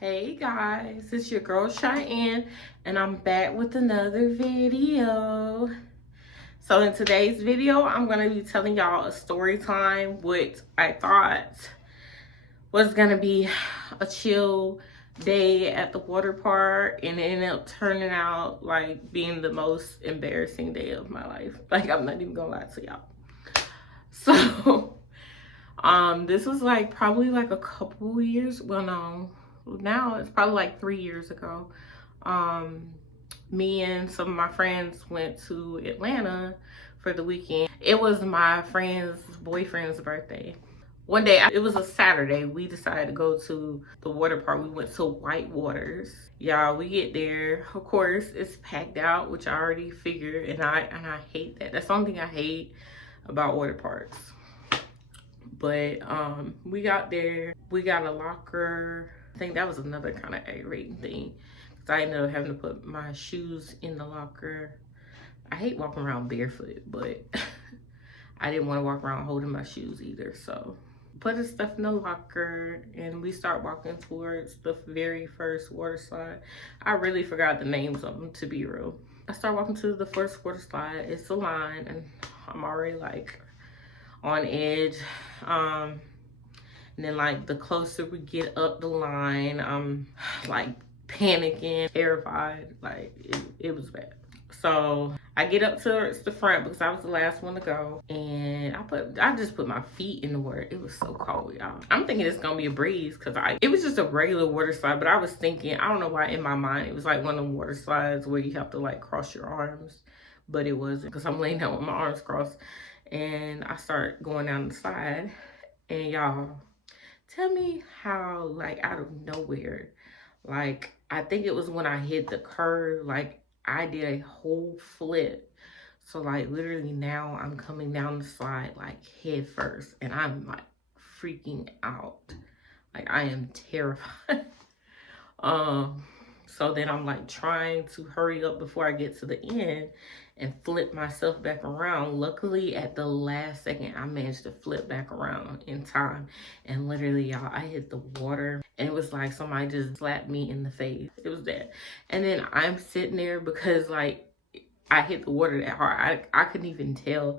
Hey guys, it's your girl Cheyenne and I'm back with another video. So in today's video, I'm going to be telling y'all a story time, what I thought was going to be a chill day at the water park, and it ended up turning out like being the most embarrassing day of my life. Like, I'm not even gonna lie to y'all. So this was like probably like a couple years, well, no, now it's probably like 3 years ago. Me and some of my friends went to Atlanta for the weekend. It was my friend's boyfriend's birthday. One day, it was a Saturday, we decided to go to the water park. We went to White Waters. Y'all, we get there, of course it's packed out, which I already figured, and I hate that. That's the only thing I hate about water parks. But we got there, we got a locker. I think that was another kind of aggravating thing, because I ended up having to put my shoes in the locker. I hate walking around barefoot, but I didn't want to walk around holding my shoes either. So put the stuff in the locker and we start walking towards the very first water slide. I really forgot the names of them, to be real. I start walking to the first water slide. It's a line and I'm already like on edge. And then like the closer we get up the line, I'm like panicking, terrified. Like it was bad. So I get up towards the front because I was the last one to go, and I just put my feet in the water. It was so cold, y'all. I'm thinking it's gonna be a breeze because it was just a regular water slide, but I was thinking, I don't know why in my mind it was like one of the water slides where you have to like cross your arms, but it wasn't, because I'm laying down with my arms crossed. And I start going down the slide, and y'all, tell me how, like, out of nowhere, like, I think it was when I hit the curve, like, I did a whole flip. So, like, literally now I'm coming down the slide, like, head first, and I'm, like, freaking out. Like, I am terrified. So then I'm, like, trying to hurry up before I get to the end and flip myself back around. Luckily, at the last second, I managed to flip back around in time. And literally, y'all, I hit the water. And it was like somebody just slapped me in the face. It was that. And then I'm sitting there because, like, I hit the water that hard. I couldn't even tell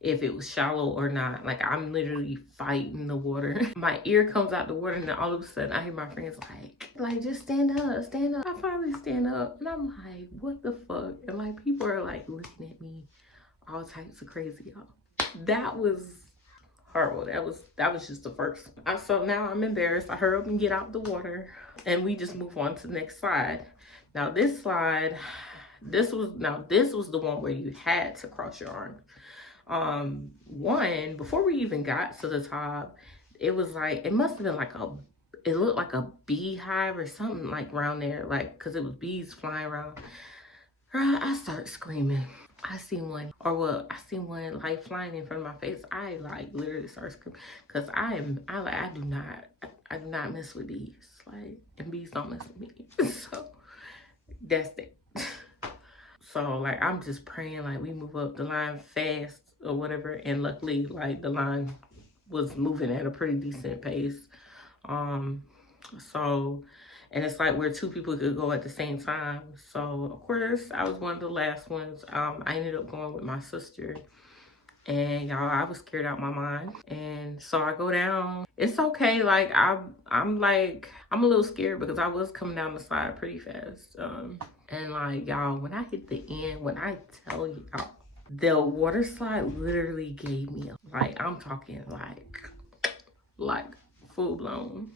if it was shallow or not. Like, I'm literally fighting the water. My ear comes out the water, and then all of a sudden I hear my friends like just stand up, stand up. I finally stand up, and I'm like, what the fuck? And like people are like looking at me all types of crazy, y'all. That was horrible. That was just the first. So now I'm embarrassed. I hurry up and get out the water, and we just move on to the next slide. Now this slide, this was the one where you had to cross your arms. One, before we even got to the top, it was like, it must have been like it looked like a beehive or something like around there, like, because it was bees flying around. I start screaming. I see one like flying in front of my face. I like literally start screaming because I do not mess with bees, like, and bees don't mess with me. So that's that. So like I'm just praying like we move up the line fast or whatever, and luckily like the line was moving at a pretty decent pace. So, and it's like where two people could go at the same time. So of course I was one of the last ones. I ended up going with my sister, and y'all, I was scared out my mind. And so I go down. It's okay. Like I'm a little scared because I was coming down the slide pretty fast. And like y'all, when I hit the end, when I tell y'all, the water slide literally gave me like, I'm talking like full blown.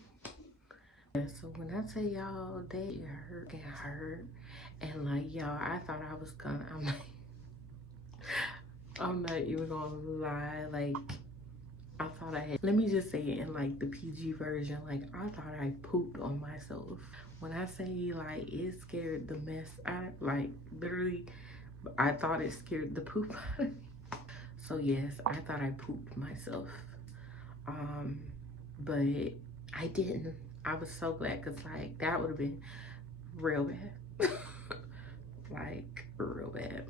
So when I tell y'all they hurt, and like y'all, I thought I was gonna, I'm not even gonna lie, like I thought I had, let me just say it in like the PG version, like I thought I pooped on myself. When I say like it scared the mess out, like literally, I thought it scared the poop out of me. So yes, I thought I pooped myself. But I didn't. I was so glad, because like that would have been real bad. Like real bad.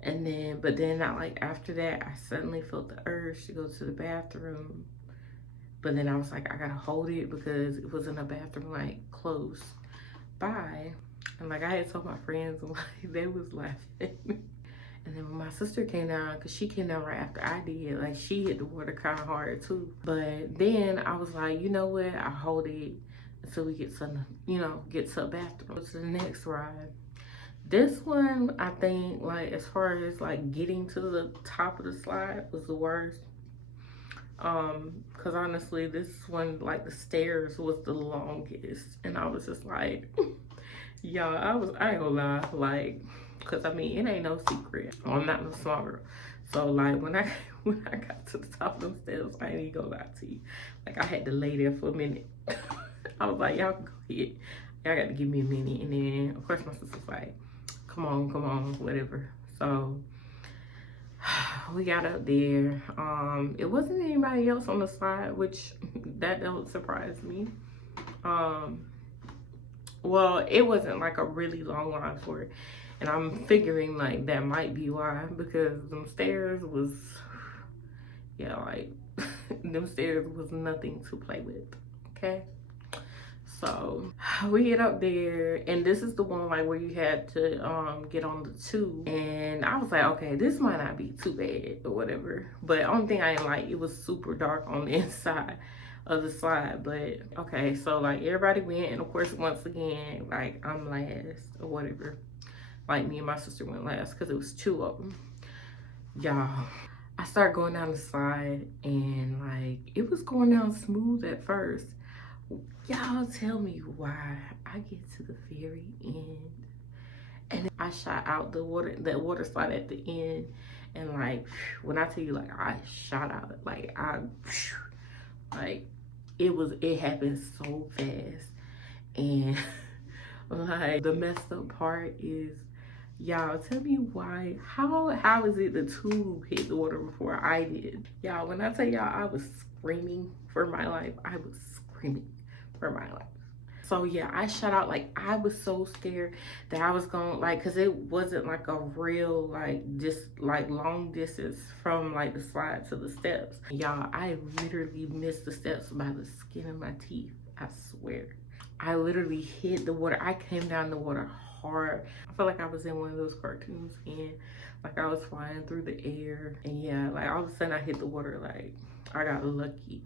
And then, but then I, like after that, I suddenly felt the urge to go to the bathroom But then I was like, I gotta hold it because it was in the bathroom, like close by. And like I had told my friends, and like they was laughing at me. And then when my sister came down, because she came down right after I did, like she hit the water kind of hard too. But then I was like, you know what? I'll hold it until we get to, you know, get to a bathroom. Go to the next ride. This one, I think, like as far as like getting to the top of the slide was the worst. Because honestly, this one, like the stairs was the longest. And I was just like, y'all, I ain't gonna lie, like, cause I mean, it ain't no secret. I'm not no small girl. So like when I got to the top of them stairs, I ain't even gonna lie to you. Like I had to lay there for a minute. I was like, y'all can go ahead. Y'all got to give me a minute. And then of course my sister was like, come on, whatever. So we got up there. It wasn't anybody else on the slide, which that don't surprise me. Well, it wasn't like a really long line for it. And I'm figuring like that might be why, because them stairs was, yeah, like them stairs was nothing to play with, okay? So we get up there, and this is the one like where you had to get on the tube. And I was like, okay, this might not be too bad or whatever. But only thing I didn't like, it was super dark on the inside of the slide. But okay, so like everybody went, and of course once again, like I'm last or whatever. Like me and my sister went last because it was two of them. Y'all, I started going down the slide, and like it was going down smooth at first. Y'all tell me why I get to the very end and I shot out the water slide at the end. And like when I tell you, like I shot out, like it happened so fast. And like the messed up part is, y'all tell me why, how is it the tube hit the water before I did? Y'all, when I tell y'all I was screaming for my life, I was screaming for my life. So yeah, I shot out. Like I was so scared that I was going, like, because it wasn't like a real like long distance from like the slide to the steps. Y'all, I literally missed the steps by the skin of my teeth. I swear, I literally hit the water. I came down the water hard. I felt like I was in one of those cartoons, and like I was flying through the air. And yeah, like all of a sudden I hit the water. Like I got lucky.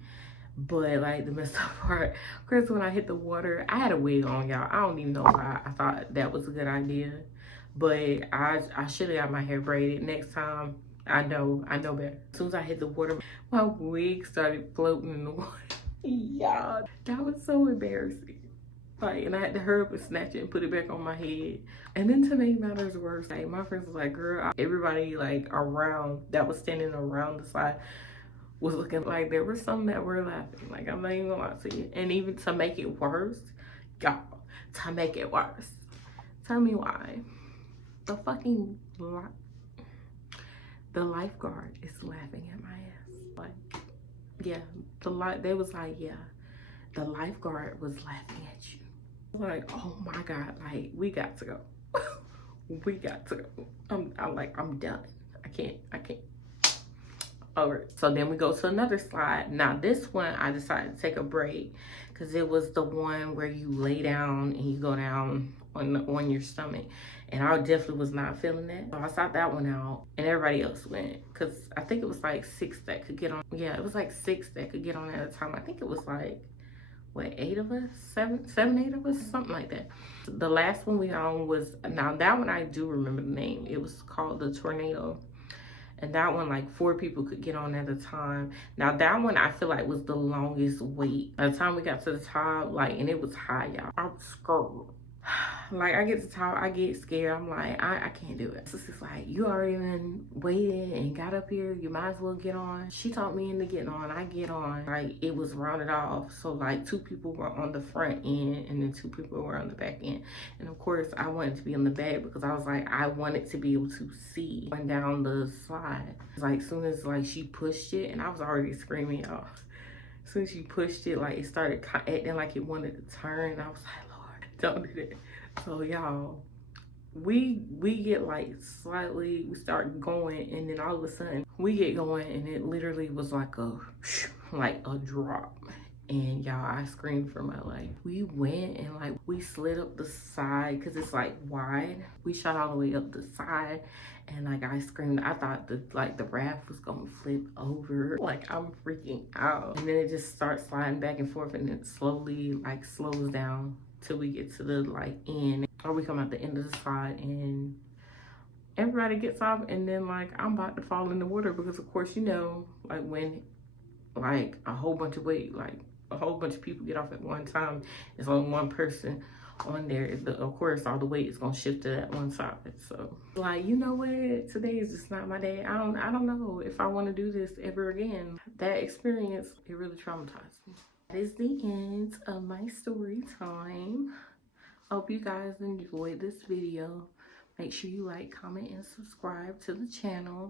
But like the messed up part, of course, when I hit the water, I had a wig on, y'all. I don't even know why I thought that was a good idea, but I should have got my hair braided. Next time, I know better. As soon as I hit the water, my wig started floating in the water. Y'all, that was so embarrassing. Like, and I had to hurry up and snatch it and put it back on my head. And then to make matters worse, like my friends was like, girl, everybody like around that was standing around the slide was looking like there were some that were laughing. Like, I'm not even gonna lie to you. And even to make it worse, y'all, to make it worse, tell me why the fucking the lifeguard is laughing at my ass. Like, yeah, they was like, yeah, the lifeguard was laughing at you. Like, oh my God, like we got to go. We got to go. I'm done. I can't. Over. So then we go to another slide. Now this one I decided to take a break because it was the one where you lay down and you go down on your stomach, and I definitely was not feeling that. So I sought that one out, and everybody else went because I think it was like 6 that could get on. Yeah, it was like 6 that could get on at a time. I think it was like, what, 8 of us, 7, 8 of us, something like that. The last one we on was, now that one I do remember the name. It was called the Tornado. And that one, like 4 people could get on at a time. Now that one I feel like was the longest wait. By the time we got to the top, like, and it was high, y'all. I was scared. Like I get to the top, I get scared. I'm like, I can't do it. So it's like, you already been waiting and got up here, you might as well get on. She talked me into getting on. I get on. Like it was rounded off. So like 2 people were on the front end and then 2 people were on the back end. And of course I wanted to be on the back because I was like, I wanted to be able to see going down the slide. Like as soon as like she pushed it, and I was already screaming, y'all. As soon as she pushed it, like it started acting like it wanted to turn. I was like, Lord, don't do that. So y'all, we get like slightly, we start going, and then all of a sudden we get going, and it literally was like a drop. And y'all, I screamed for my life. We went and like we slid up the side because it's like wide. We shot all the way up the side, and like I screamed. I thought the raft was gonna flip over. Like I'm freaking out. And then it just starts sliding back and forth, and it slowly like slows down till we get to the like end, or we come out the end of the slide, and everybody gets off, and then like I'm about to fall in the water because of course, you know, like when like a whole bunch of weight, like a whole bunch of people get off at one time, it's only one person on there. Of course, all the weight is gonna shift to that one side. So like, you know what, today is just not my day. I don't know if I want to do this ever again. That experience, it really traumatized me. That is the end of my story time. Hope you guys enjoyed this video. Make sure you like, comment, and subscribe to the channel.